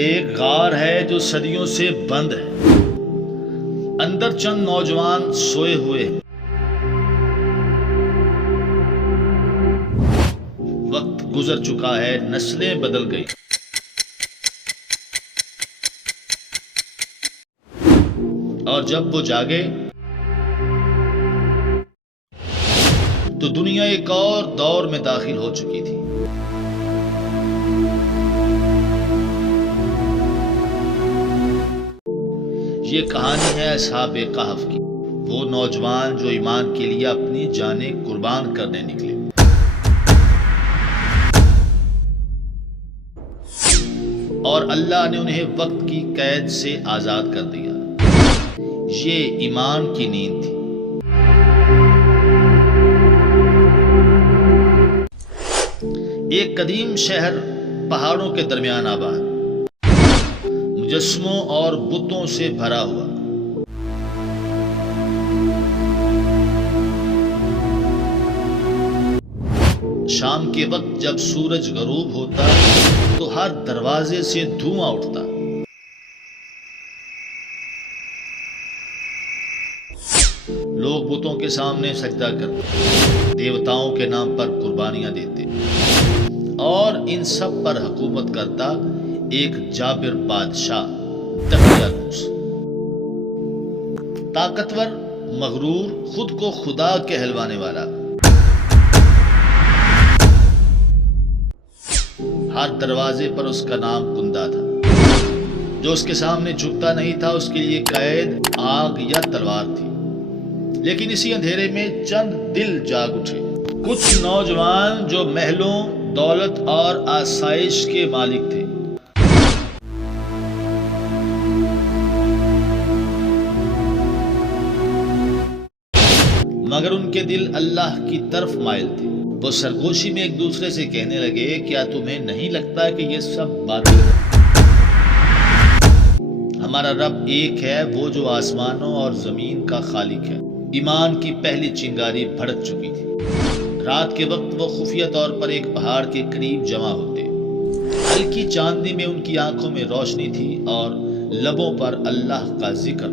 ایک غار ہے جو صدیوں سے بند ہے، اندر چند نوجوان سوئے ہوئے ہیں۔ وقت گزر چکا ہے، نسلیں بدل گئی، اور جب وہ جاگے تو دنیا ایک اور دور میں داخل ہو چکی تھی۔ یہ کہانی ہے اصحاب کہف کی، وہ نوجوان جو ایمان کے لیے اپنی جانیں قربان کرنے نکلے۔ اور اللہ نے انہیں وقت کی قید سے آزاد کر دیا۔ یہ ایمان کی نیند تھی۔ ایک قدیم شہر پہاڑوں کے درمیان آباد، مجسموں اور بتوں سے بھرا ہوا۔ شام کے وقت جب سورج غروب ہوتا تو ہر دروازے سے دھواں اٹھتا۔ لوگ بتوں کے سامنے سجدہ کرتے، دیوتاؤں کے نام پر قربانیاں دیتے، اور ان سب پر حکومت کرتا ایک جابر بادشاہ دقیانوس، طاقتور، مغرور، خود کو خدا کہلوانے والا۔ ہر دروازے پر اس کا نام کندہ تھا۔ جو اس کے سامنے جھکتا نہیں تھا اس کے لیے قید، آگ یا تلوار تھی۔ لیکن اسی اندھیرے میں چند دل جاگ اٹھے، کچھ نوجوان جو محلوں، دولت اور آسائش کے مالک تھے۔ مگر ان کے دل اللہ کی طرف مائل تھے۔ وہ سرگوشی میں ایک دوسرے سے کہنے لگے، کیا تمہیں نہیں لگتا کہ یہ سب باطل ہے؟ ہمارا رب ایک ہے، وہ جو آسمانوں اور زمین کا خالق ہے۔ ایمان کی پہلی چنگاری بھڑک چکی تھی۔ رات کے وقت وہ خفیہ طور پر ایک پہاڑ کے قریب جمع ہوتے۔ ہلکی چاندنی میں ان کی آنکھوں میں روشنی تھی اور لبوں پر اللہ کا ذکر۔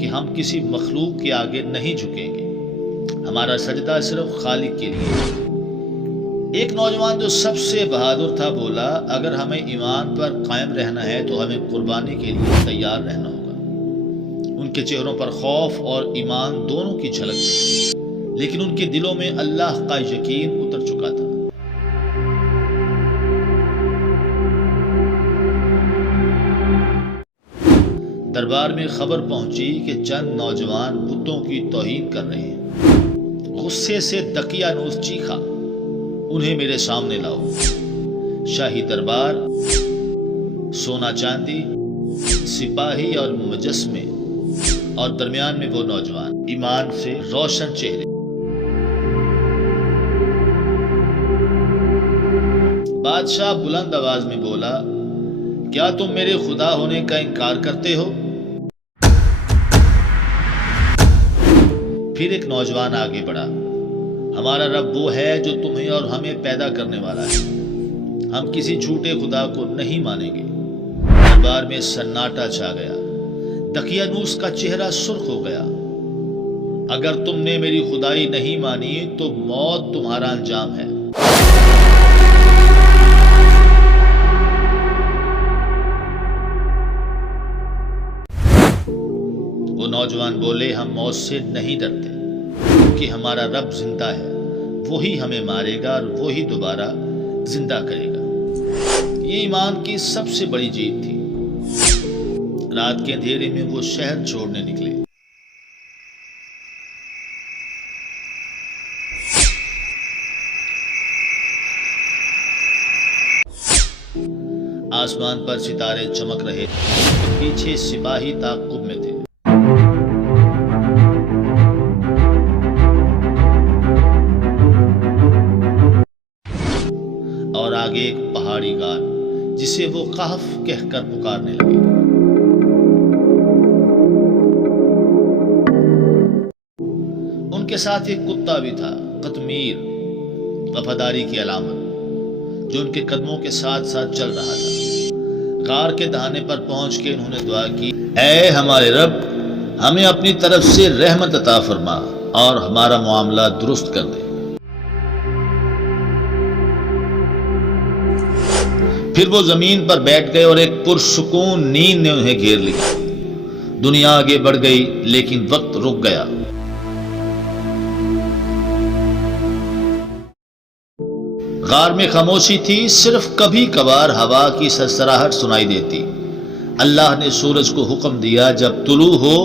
کہ ہم کسی مخلوق کے آگے نہیں جھکیں گے، ہمارا سجدہ صرف خالق کے لیے۔ ایک نوجوان جو سب سے بہادر تھا بولا، اگر ہمیں ایمان پر قائم رہنا ہے تو ہمیں قربانی کے لیے تیار رہنا ہوگا۔ ان کے چہروں پر خوف اور ایمان دونوں کی جھلک تھی، لیکن ان کے دلوں میں اللہ کا یقین اتر چکا تھا۔ دربار میں خبر پہنچی کہ چند نوجوان بتوں کی توہین کر رہے ہیں۔ غصے سے دقیانوس چیخا، انہیں میرے سامنے لاؤ۔ شاہی دربار، سونا چاندی، سپاہی اور مجسمے، اور درمیان میں وہ نوجوان، ایمان سے روشن چہرے۔ بادشاہ بلند آواز میں بولا، کیا تم میرے خدا ہونے کا انکار کرتے ہو؟ پھر ایک نوجوان آگے بڑھا، ہمارا رب وہ ہے جو تمہیں اور ہمیں پیدا کرنے والا ہے، ہم کسی جھوٹے خدا کو نہیں مانیں گے۔ دربار میں سناٹا چھا گیا۔ دقیانوس کا چہرہ سرخ ہو گیا۔ اگر تم نے میری خدائی نہیں مانی تو موت تمہارا انجام ہے۔ وہ نوجوان بولے، ہم موت سے نہیں ڈرتے، کیونکہ ہمارا رب زندہ ہے، وہی ہمیں مارے گا اور وہی دوبارہ زندہ کرے گا۔ یہ ایمان کی سب سے بڑی جیت تھی۔ رات کے اندھیرے میں وہ شہر چھوڑنے نکلے۔ آسمان پر ستارے چمک رہے تھے، پیچھے سپاہی تعاقب میں تھے۔ اور آگے ایک پہاڑی غار جسے وہ کہف کہہ کر پکارنے لگے۔ ان کے ساتھ ایک کتا بھی تھا، قطمیر، وفاداری کی علامت، جو ان کے قدموں کے ساتھ ساتھ چل رہا تھا۔ غار کے دہانے پر پہنچ کے انہوں نے دعا کی، اے ہمارے رب، ہمیں اپنی طرف سے رحمت عطا فرما اور ہمارا معاملہ درست کر دے۔ پھر وہ زمین پر بیٹھ گئے اور ایک پرسکون نیند نے انہیں گھیر لیا۔ دنیا آگے بڑھ گئی لیکن وقت رک گیا۔ غار میں خاموشی تھی، صرف کبھی کبھار ہوا کی سرسراہٹ سنائی دیتی۔ اللہ نے سورج کو حکم دیا جب طلوع ہو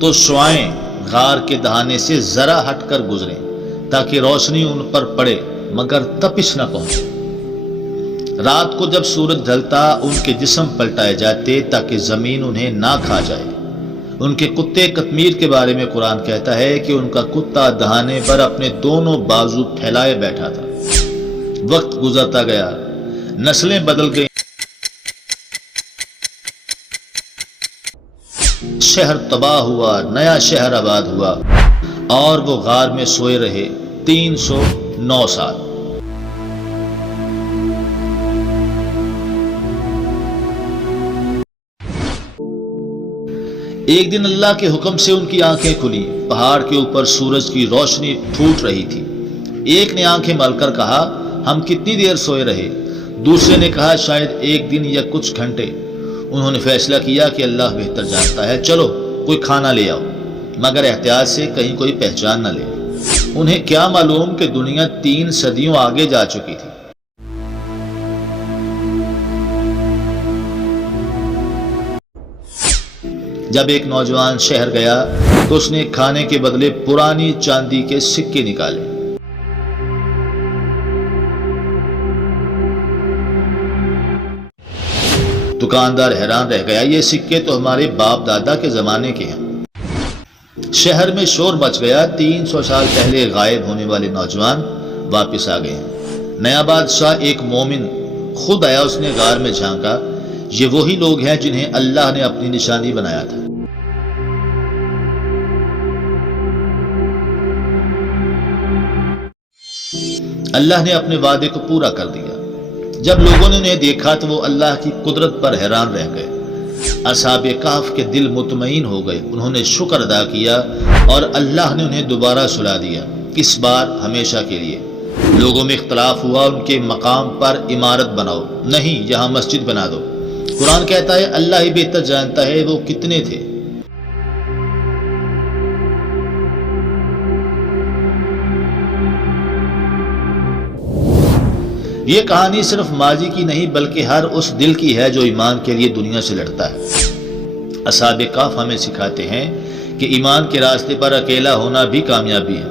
تو شعاعیں غار کے دہانے سے ذرا ہٹ کر گزریں تاکہ روشنی ان پر پڑے مگر تپش نہ پہنچے۔ رات کو جب سورج ڈھلتا ان کے جسم پلٹائے جاتے تاکہ زمین انہیں نہ کھا جائے۔ ان کے کتے قطمیر کے بارے میں قرآن کہتا ہے کہ ان کا کتا دہانے پر اپنے دونوں بازو پھیلائے بیٹھا تھا۔ وقت گزرتا گیا، نسلیں بدل گئیں، شہر تباہ ہوا، نیا شہر آباد ہوا، اور وہ غار میں سوئے رہے 309 سال۔ ایک دن اللہ کے حکم سے ان کی آنکھیں کھلی۔ پہاڑ کے اوپر سورج کی روشنی پھوٹ رہی تھی۔ ایک نے آنکھیں مل کر کہا، ہم کتنی دیر سوئے رہے؟ دوسرے نے کہا، شاید ایک دن یا کچھ گھنٹے۔ انہوں نے فیصلہ کیا کہ اللہ بہتر جانتا ہے، چلو کوئی کھانا لے آؤ، مگر احتیاط سے کہیں کوئی پہچان نہ لے۔ انہیں کیا معلوم کہ دنیا 3 صدیوں آگے جا چکی تھی۔ جب ایک نوجوان شہر گیا تو اس نے کھانے کے بدلے پرانی چاندی کے سکے نکالے۔ دکاندار حیران رہ گیا، یہ سکے تو ہمارے باپ دادا کے زمانے کے ہیں۔ شہر میں شور مچ گیا، 300 سال پہلے غائب ہونے والے نوجوان واپس آ گئے ہیں۔ نیا بادشاہ ایک مومن خود آیا، اس نے غار میں جھانکا، یہ وہی لوگ ہیں جنہیں اللہ نے اپنی نشانی بنایا تھا۔ اللہ نے اپنے وعدے کو پورا کر دیا۔ جب لوگوں نے انہیں دیکھا تو وہ اللہ کی قدرت پر حیران رہ گئے۔ اصحاب کہف کے دل مطمئن ہو گئے، انہوں نے شکر ادا کیا اور اللہ نے انہیں دوبارہ سلا دیا، اس بار ہمیشہ کے لیے۔ لوگوں میں اختلاف ہوا، ان کے مقام پر عمارت بناؤ، نہیں یہاں مسجد بنا دو۔ قرآن کہتا ہے اللہ ہی بہتر جانتا ہے وہ کتنے تھے۔ یہ کہانی صرف ماضی کی نہیں بلکہ ہر اس دل کی ہے جو ایمان کے لیے دنیا سے لڑتا ہے۔ اصحاب کہف ہمیں سکھاتے ہیں کہ ایمان کے راستے پر اکیلا ہونا بھی کامیابی ہے۔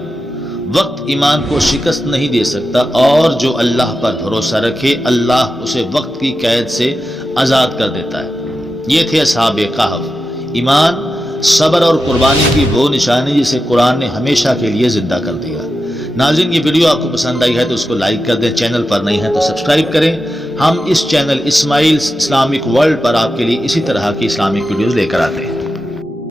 وقت ایمان کو شکست نہیں دے سکتا، اور جو اللہ پر بھروسہ رکھے اللہ اسے وقت کی قید سے آزاد کر دیتا ہے۔ یہ تھے اصحاب کہف، ایمان، صبر اور قربانی کی وہ نشانی جسے قرآن نے ہمیشہ کے لیے زندہ کر دیا۔ ناظرین، یہ ویڈیو آپ کو پسند آئی ہے تو اس کو لائک کر دیں، چینل پر نہیں ہے تو سبسکرائب کریں۔ ہم اس چینل اسماعیل اسلامک ورلڈ پر آپ کے لیے اسی طرح کی اسلامک ویڈیوز لے کر آتے ہیں۔